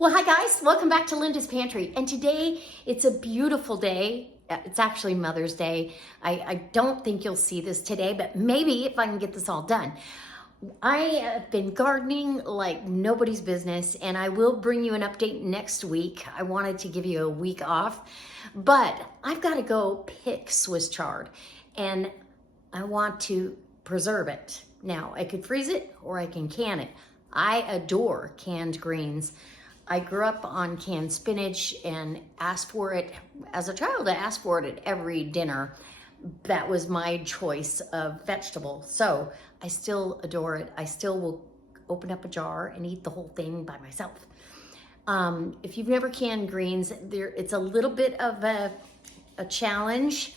Well, hi guys, welcome back to Linda's Pantry. And today it's a beautiful day. It's actually Mother's Day. I don't think you'll see this today, but maybe if I can get this all done. I have been gardening like nobody's business, and I will bring you an update next week. I wanted to give you a week off, but I've got to go pick Swiss chard, and I want to preserve it. Now, I could freeze it or I can can it. I adore canned greens. I grew up on canned spinach and asked for it as a child. I asked for it at every dinner. That was my choice of vegetable. So I still adore it. I still will open up a jar and eat the whole thing by myself. If you've never canned greens, it's a little bit of a challenge,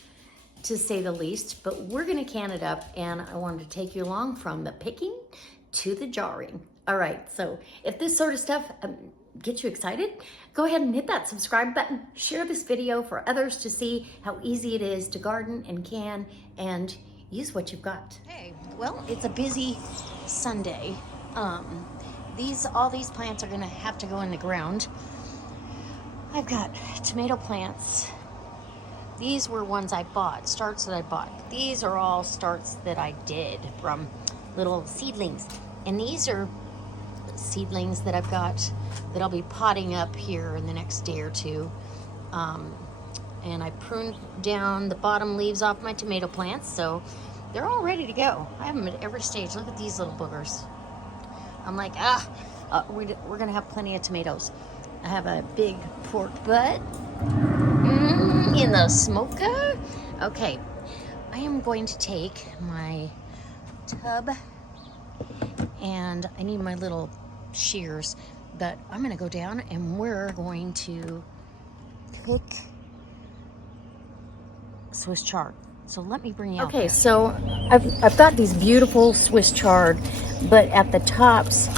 to say the least, but we're gonna can it up, and I wanted to take you along from the picking to the jarring. All right, so if this sort of stuff gets you excited, go ahead and hit that subscribe button. Share this video for others to see how easy it is to garden and can and use what you've got. Hey, well, it's a busy Sunday. All these plants are gonna have to go in the ground. I've got tomato plants. These were ones I bought, starts that I bought. These are all starts that I did from little seedlings. And these are seedlings that I've got that I'll be potting up here in the next day or two. And I pruned down the bottom leaves off my tomato plants, so they're all ready to go. I have them at every stage. Look at these little boogers. I'm like, we're gonna have plenty of tomatoes. I have a big pork butt in the smoker. Okay, I am going to take my tub, and I need my little shears, but I'm gonna go down and we're going to pick Swiss chard. So let me bring you out. Okay, so I've got these beautiful Swiss chard, but at the tops,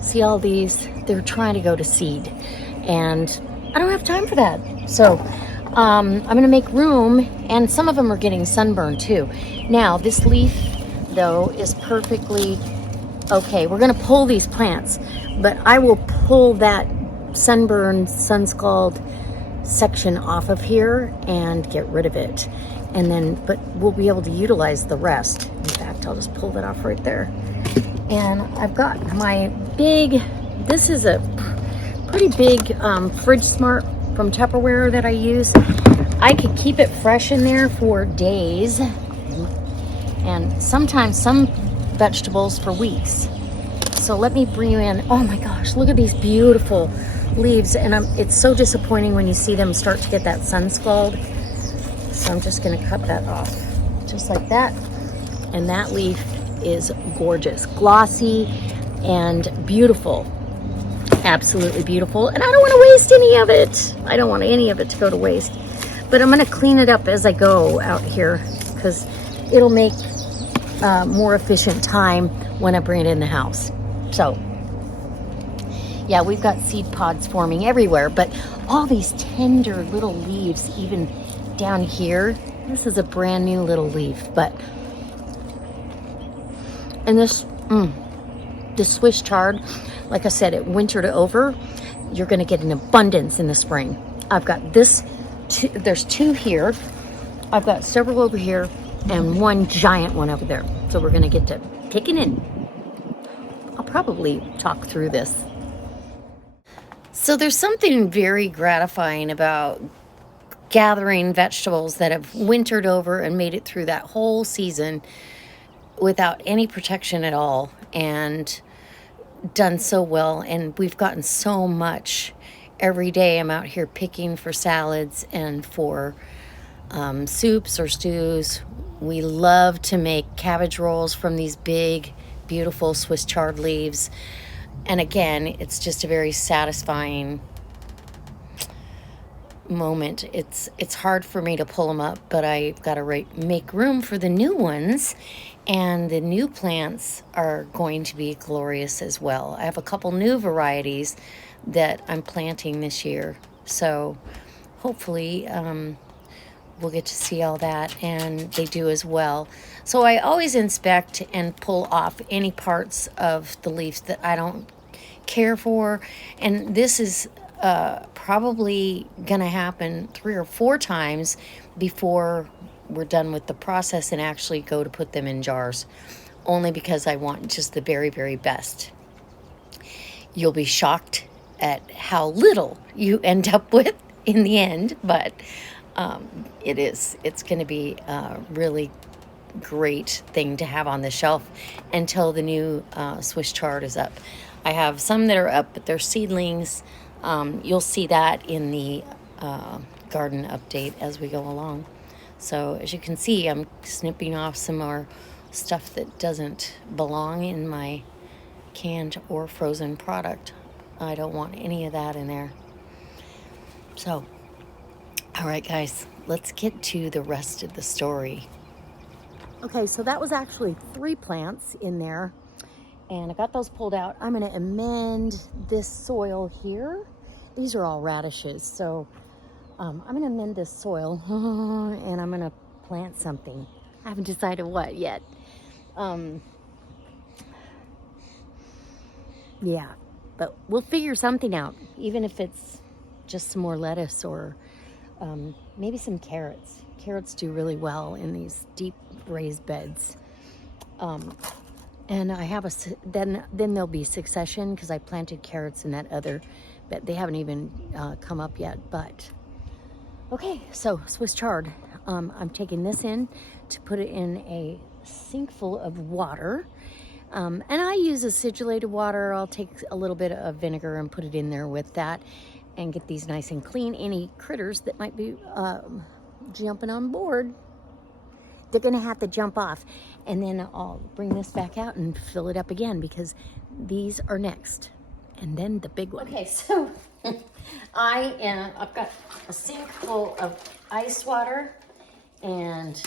see all these, they're trying to go to seed, and I don't have time for that. So I'm gonna make room, and some of them are getting sunburned too. Now, this leaf though is perfectly okay. We're gonna pull these plants, but I will pull that sunburned, sun-scald section off of here and get rid of it. And then, but we'll be able to utilize the rest. In fact, I'll just pull that off right there. And I've got my big, this is a pretty big Fridge Smart from Tupperware that I use. I could keep it fresh in there for days, and sometimes some vegetables for weeks. So let me bring you in. Oh my gosh, look at these beautiful leaves, and it's so disappointing when you see them start to get that sun scald. So I'm just gonna cut that off, just like that. And that leaf is gorgeous, glossy and beautiful. Absolutely beautiful, and I don't want to waste any of it. I don't want any of it to go to waste, but I'm going to clean it up as I go out here, because it'll make more efficient time when I bring it in the house. So yeah, we've got seed pods forming everywhere, but all these tender little leaves, even down here. This is a brand new little leaf, but and this Swiss chard, like I said, it wintered over. You're gonna get an abundance in the spring. I've got this, there's two here. I've got several over here and one giant one over there. So we're gonna get to picking in. I'll probably talk through this. So there's something very gratifying about gathering vegetables that have wintered over and made it through that whole season without any protection at all, and done so well, and we've gotten so much. Every day I'm out here picking for salads and for soups or stews. We love to make cabbage rolls from these big, beautiful Swiss chard leaves. And again, it's just a very satisfying moment. It's hard for me to pull them up, but I've got to make room for the new ones. And the new plants are going to be glorious as well. I have a couple new varieties that I'm planting this year. So hopefully we'll get to see all that, and they do as well. So I always inspect and pull off any parts of the leaves that I don't care for. And this is probably gonna happen 3 or 4 times before we're done with the process and actually go to put them in jars, only because I want just the very, very best. You'll be shocked at how little you end up with in the end, but it's going to be a really great thing to have on the shelf until the new Swiss chard is up. I have some that are up, but they're seedlings. You'll see that in the garden update as we go along. So as you can see, I'm snipping off some more stuff that doesn't belong in my canned or frozen product. I don't want any of that in there. So, all right, guys, let's get to the rest of the story. Okay, so that was actually 3 plants in there, and I got those pulled out. I'm going to amend this soil here. These are all radishes, so I'm going to amend this soil, and I'm going to plant something. I haven't decided what yet. Yeah, but we'll figure something out, even if it's just some more lettuce or maybe some carrots. Carrots do really well in these deep raised beds. And I have then there'll be succession because I planted carrots in that other bed. They haven't even come up yet, but okay, so Swiss chard. I'm taking this in to put it in a sink full of water. And I use acidulated water. I'll take a little bit of vinegar and put it in there with that and get these nice and clean. Any critters that might be jumping on board, they're going to have to jump off. And then I'll bring this back out and fill it up again because these are next. And then the big one. Okay, so I've got a sink full of ice water, and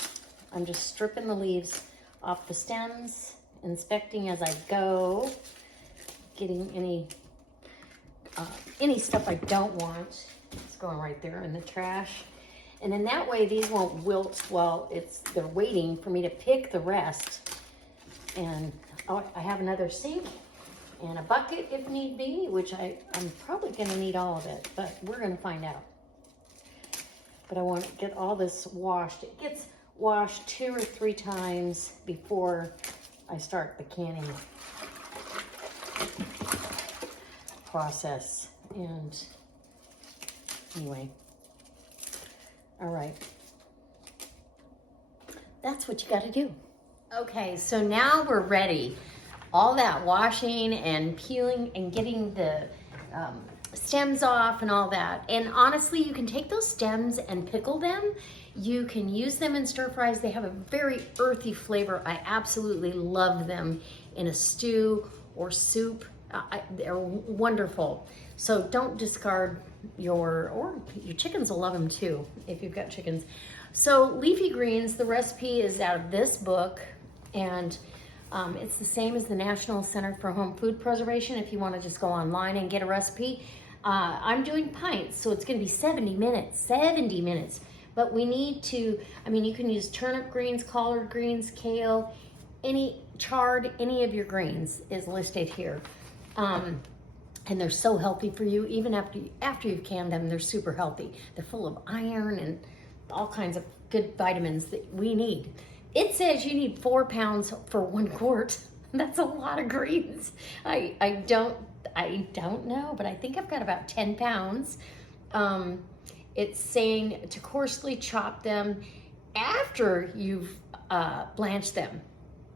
I'm just stripping the leaves off the stems, inspecting as I go, getting any stuff I don't want. It's going right there in the trash. And then that way these won't wilt while they're waiting for me to pick the rest. And I have another sink and a bucket if need be, which I'm probably gonna need all of it, but we're gonna find out. But I want to get all this washed. It gets washed 2 or 3 times before I start the canning process. And anyway, all right, that's what you got to do. Okay, so now we're ready. All that washing and peeling and getting the stems off and all that. And honestly, you can take those stems and pickle them. You can use them in stir fries. They have a very earthy flavor. I absolutely love them in a stew or soup. They're wonderful. So don't discard or your chickens will love them too if you've got chickens. So leafy greens, the recipe is out of this book, and it's the same as the National Center for Home Food Preservation if you want to just go online and get a recipe. I'm doing pints, so it's going to be 70 minutes. But we need to, you can use turnip greens, collard greens, kale, any chard, any of your greens is listed here. And they're so healthy for you. Even after you've canned them, they're super healthy. They're full of iron and all kinds of good vitamins that we need. It says you need 4 pounds for 1 quart. That's a lot of greens. I don't know, but I think I've got about 10 pounds. It's saying to coarsely chop them after you've blanched them.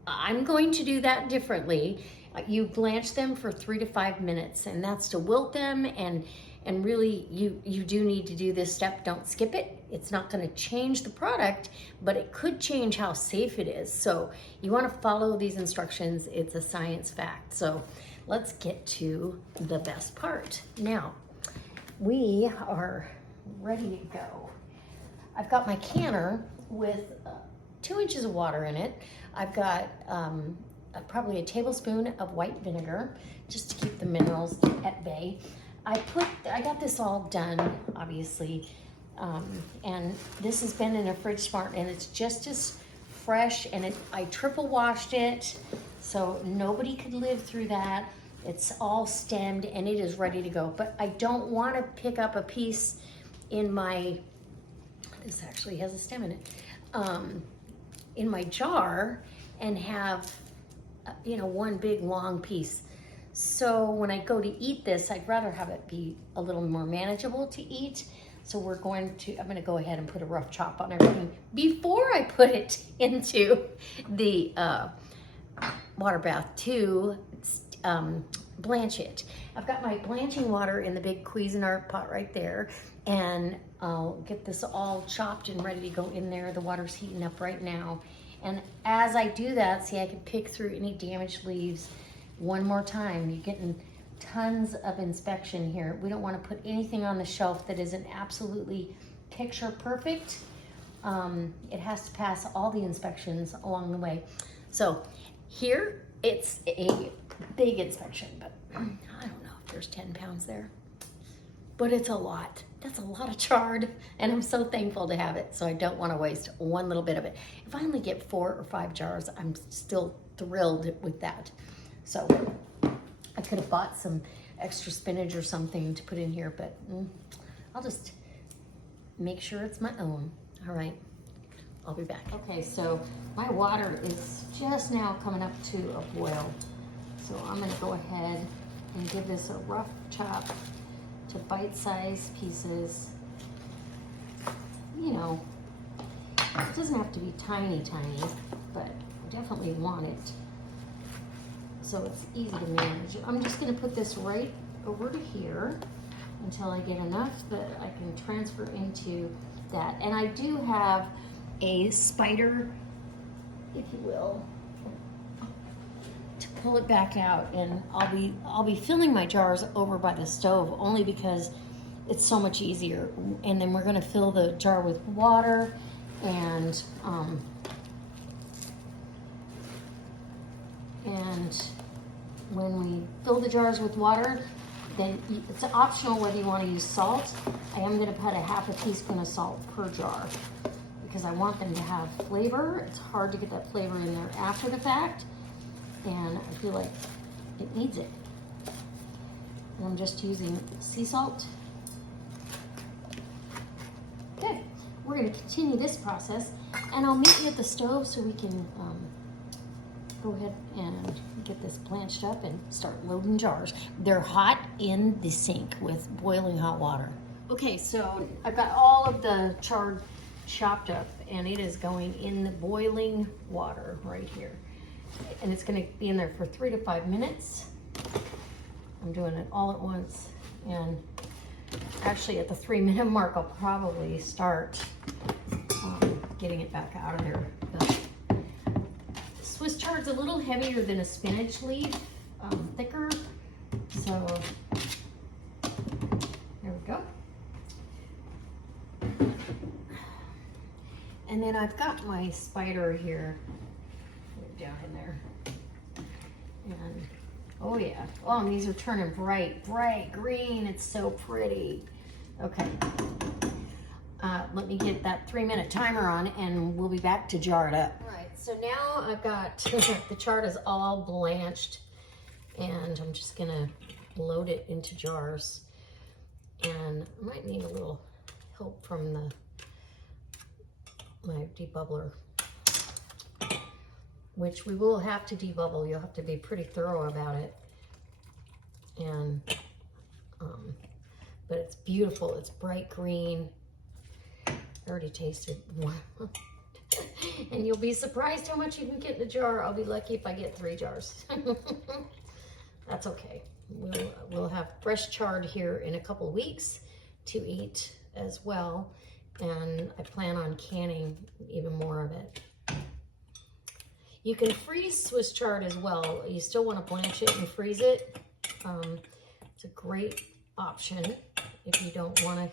I'm going to do that differently. You blanch them for 3 to 5 minutes, and that's to wilt them, and really you do need to do this step. Don't skip it. It's not going to change the product, but it could change how safe it is. So you want to follow these instructions. It's a science fact. So let's get to the best part. Now, we are ready to go. I've got my canner with 2 inches of water in it. I've got probably a tablespoon of white vinegar just to keep the minerals at bay. I got this all done, obviously, and this has been in a fridge smart, and it's just as fresh, and I triple washed it, so nobody could live through that. It's all stemmed and it is ready to go. But I don't want to pick up a piece in my, this actually has a stem in it, in my jar and have, you know, one big long piece. So when I go to eat this, I'd rather have it be a little more manageable to eat. So I'm gonna go ahead and put a rough chop on everything before I put it into the water bath to blanch it. I've got my blanching water in the big Cuisinart pot right there, and I'll get this all chopped and ready to go in there. The water's heating up right now. And as I do that, see, I can pick through any damaged leaves one more time. You're getting tons of inspection here. We don't want to put anything on the shelf that isn't absolutely picture perfect. It has to pass all the inspections along the way. So here, it's a big inspection, but I don't know if there's 10 pounds there, but it's a lot. That's a lot of chard, and I'm so thankful to have it, so I don't want to waste one little bit of it. If I only get 4 or 5 jars, I'm still thrilled with that. So I could have bought some extra spinach or something to put in here, but I'll just make sure it's my own. All right, I'll be back. Okay, so my water is just now coming up to a boil. So I'm gonna go ahead and give this a rough chop to bite-sized pieces. You know, it doesn't have to be tiny, but I definitely want it so it's easy to manage. I'm just gonna put this right over to here until I get enough that I can transfer into that. And I do have a spider, if you will, to pull it back out, and I'll be filling my jars over by the stove only because it's so much easier. And then we're gonna fill the jar with water, and when we fill the jars with water, then it's optional whether you want to use salt. I am going to put a half a teaspoon of salt per jar because I want them to have flavor. It's hard to get that flavor in there after the fact, and I feel like it needs it. And I'm just using sea salt. Okay, we're going to continue this process, and I'll meet you at the stove so we can go ahead and get this blanched up and start loading jars. They're hot in the sink with boiling hot water. Okay, so I've got all of the chard chopped up, and it is going in the boiling water right here. And it's gonna be in there for 3 to 5 minutes. I'm doing it all at once. And actually at the 3-minute mark, I'll probably start getting it back out of there. Swiss chard's a little heavier than a spinach leaf, thicker. So there we go. And then I've got my spider here down in there. And oh yeah, oh, and these are turning bright green. It's so pretty. Okay. Let me get that 3-minute timer on and we'll be back to jar it up. All right, so now I've got, the chard is all blanched, and I'm just gonna load it into jars. And I might need a little help from my debubbler, which we will have to debubble. You'll have to be pretty thorough about it. And, but it's beautiful, it's bright green. I already tasted one. And you'll be surprised how much you can get in a jar. I'll be lucky if I get 3 jars. That's okay. We'll have fresh chard here in a couple weeks to eat as well. And I plan on canning even more of it. You can freeze Swiss chard as well. You still want to blanch it and freeze it. It's a great option if you don't want to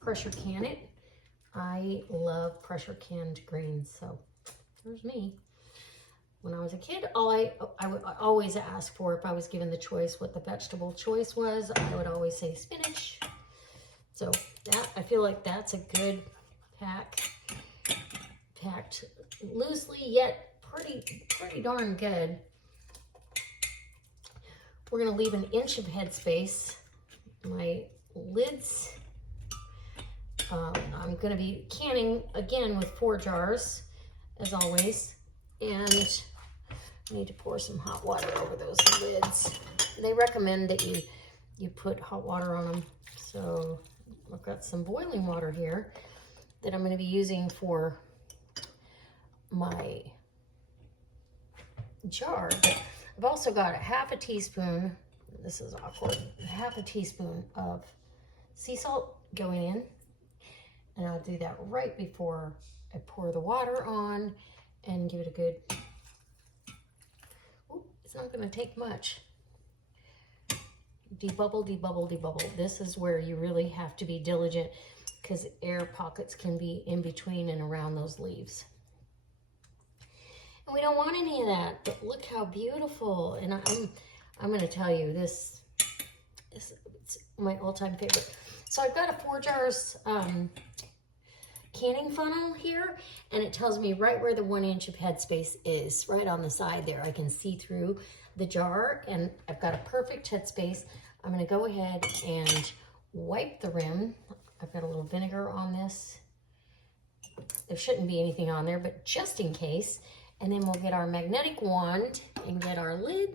pressure can it. I love pressure canned greens, so there's me. When I was a kid, I would always ask for, if I was given the choice, what the vegetable choice was. I would always say spinach. So that, I feel like that's a good packed loosely, yet pretty darn good. We're gonna leave an inch of headspace. My lids, I'm gonna be canning again with 4 jars, as always. And I need to pour some hot water over those lids. They recommend that you put hot water on them. So I've got some boiling water here that I'm going to be using for my jar. But I've also got a half a teaspoon, this is awkward, half a teaspoon of sea salt going in. And I'll do that right before I pour the water on and give it a good, ooh, it's not going to take much. Debubble, debubble, debubble. This is where you really have to be diligent because air pockets can be in between and around those leaves. And we don't want any of that, but look how beautiful. And I'm going to tell you, this is my all-time favorite. So I've got a 4 jars canning funnel here, and it tells me right where the 1 inch of headspace is, right on the side there. I can see through the jar, and I've got a perfect headspace. I'm going to go ahead and wipe the rim. I've got a little vinegar on this. There shouldn't be anything on there, but just in case. And then we'll get our magnetic wand and get our lid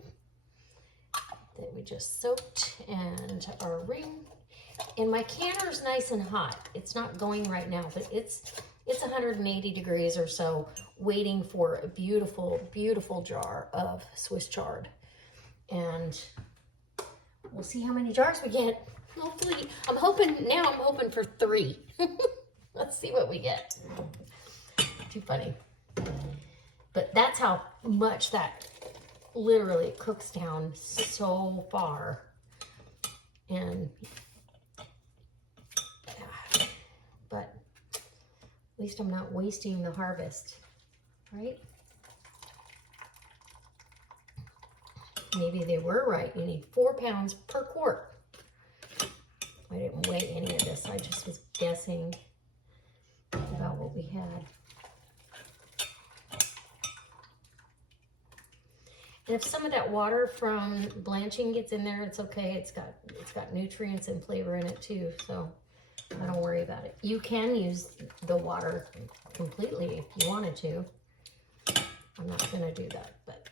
that we just soaked and our ring. And my canner's nice and hot. It's not going right now, but it's 180 degrees or so, waiting for a beautiful, beautiful jar of Swiss chard. And we'll see how many jars we get. Hopefully, I'm hoping for 3. Let's see what we get. Too funny. But that's how much that literally cooks down so far. And but at least I'm not wasting the harvest, right? Maybe they were right. You need 4 pounds per quart. I didn't weigh any of this. I just was guessing about what we had. And if some of that water from blanching gets in there, it's okay. It's got nutrients and flavor in it too, so I don't worry about it. You can use the water completely if you wanted to. I'm not gonna do that, but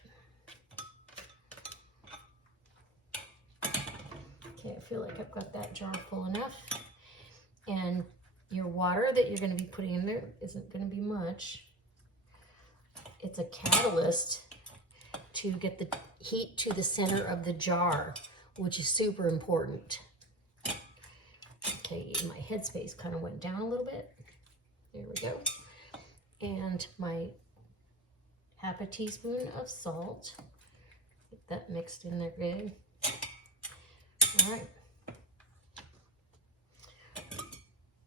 okay, I feel like I've got that jar full enough. And your water that you're gonna be putting in there isn't gonna be much. It's a catalyst to get the heat to the center of the jar, which is super important. Okay, my headspace kind of went down a little bit. There we go. And my half a teaspoon of salt. Get that mixed in there good. All right.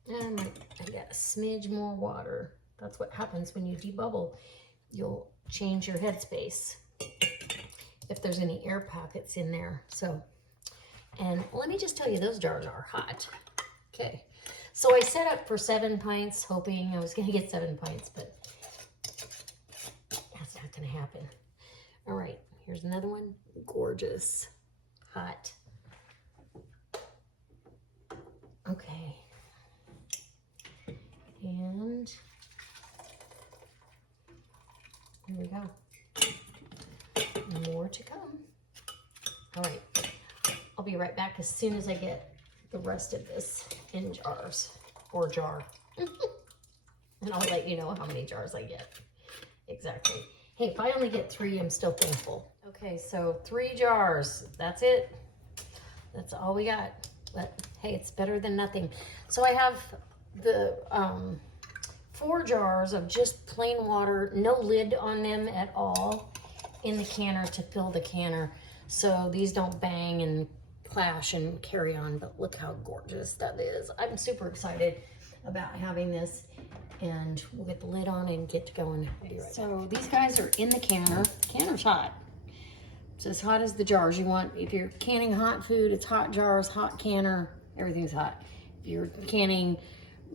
And I got a smidge more water. That's what happens when you debubble. You'll change your headspace if there's any air pockets in there. So, and let me just tell you, those jars are hot. Okay, so I set up for 7 pints, hoping I was gonna get 7 pints, but that's not gonna happen. All right, here's another one. Gorgeous, hot. Okay, and here we go. More to come. All right, I'll be right back as soon as I get the rest of this in jars, or jar. And I'll let you know how many jars I get. Exactly. Hey, if I only get 3, I'm still thankful. Okay, so 3 jars, that's it. That's all we got. But hey, it's better than nothing. So I have the 4 jars of just plain water, no lid on them at all, in the canner to fill the canner. So these don't bang and clash and carry on, but look how gorgeous that is. I'm super excited about having this, and we'll get the lid on and get to going. Okay, right, so these guys are in the canner. The canner's hot. It's as hot as the jars you want. If you're canning hot food, it's hot jars, hot canner, everything's hot. If you're canning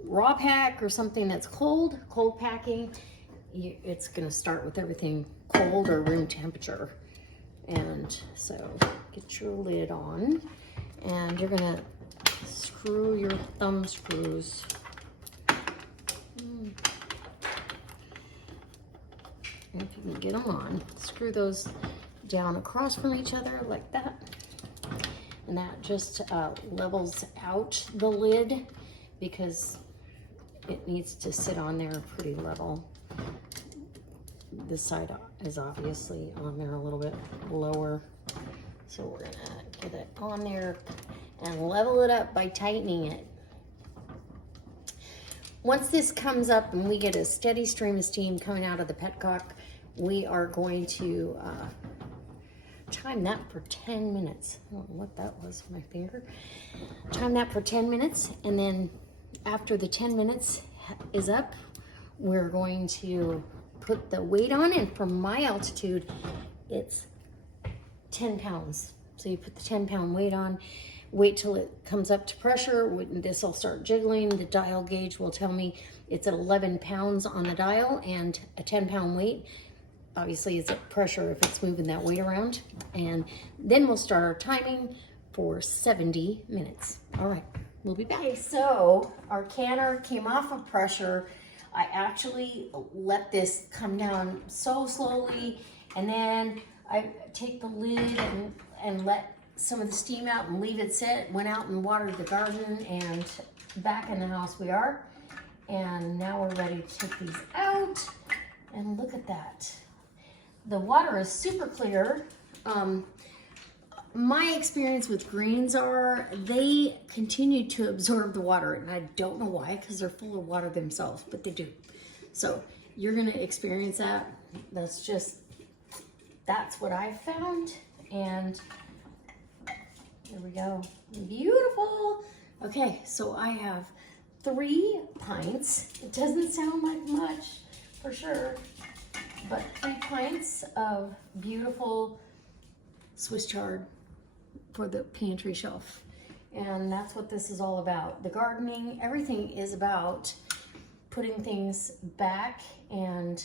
raw pack or something that's cold packing, it's gonna start with everything cold or room temperature. And so get your lid on, and you're gonna screw your thumb screws. If you can get them on, screw those down across from each other like that. And that just levels out the lid because it needs to sit on there pretty level. This side is obviously on there a little bit lower. So we're gonna get it on there and level it up by tightening it. Once this comes up and we get a steady stream of steam coming out of the petcock, we are going to time that for 10 minutes. I don't know what that was, my finger. Time that for 10 minutes, and then after the 10 minutes is up, we're going to put the weight on, and from my altitude, it's 10 pounds. So you put the 10-pound weight on, wait till it comes up to pressure. This will start jiggling. The dial gauge will tell me it's at 11 pounds on the dial, and a 10-pound weight obviously is at pressure if it's moving that weight around. And then we'll start our timing for 70 minutes. All right, we'll be back. Okay, so our canner came off of pressure. I actually let this come down so slowly, and then I take the lid and let some of the steam out and leave it sit. Went out and watered the garden, and back in the house we are. And now we're ready to take these out, and look at that. The water is super clear. My experience with greens are they continue to absorb the water, and I don't know why, because they're full of water themselves, but they do. So you're gonna experience that. That's what I found, and here we go. Beautiful. Okay, so I have 3 pints. It doesn't sound like much for sure, but 3 pints of beautiful Swiss chard for the pantry shelf. And that's what this is all about. The gardening, everything is about putting things back and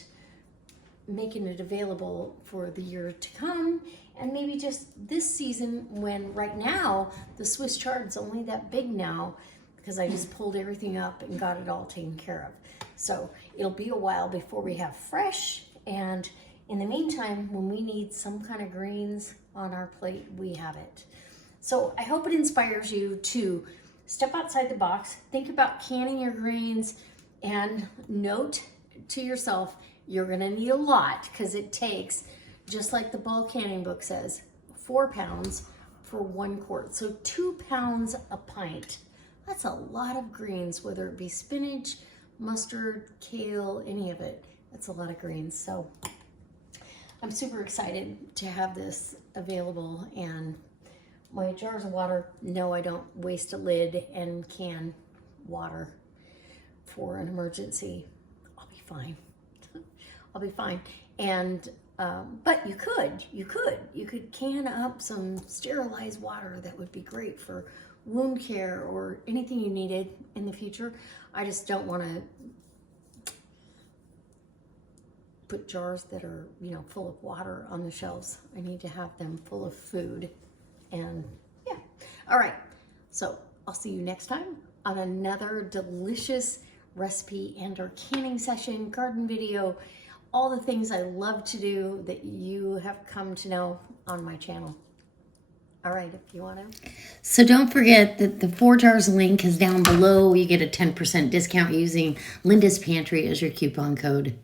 making it available for the year to come, and maybe just this season, when right now the Swiss chard's only that big now because I just pulled everything up and got it all taken care of. So it'll be a while before we have fresh, and in the meantime, when we need some kind of greens on our plate, we have it. So I hope it inspires you to step outside the box, think about canning your greens, and note to yourself, you're gonna need a lot, because it takes, just like the bulk canning book says, 4 pounds for 1 quart. So 2 pounds a pint. That's a lot of greens, whether it be spinach, mustard, kale, any of it. That's a lot of greens. So I'm super excited to have this available. And my jars of water, no, I don't waste a lid and can water for an emergency. I'll be fine. I'll be fine. And but you could can up some sterilized water. That would be great for wound care or anything you needed in the future. I just don't want to put jars that are, full of water on the shelves. I need to have them full of food. And yeah. All right. So I'll see you next time on another delicious recipe and our canning session, garden video, all the things I love to do that you have come to know on my channel. All right, if you want to. So don't forget that the 4 jars link is down below. You get a 10% discount using Linda's Pantry as your coupon code.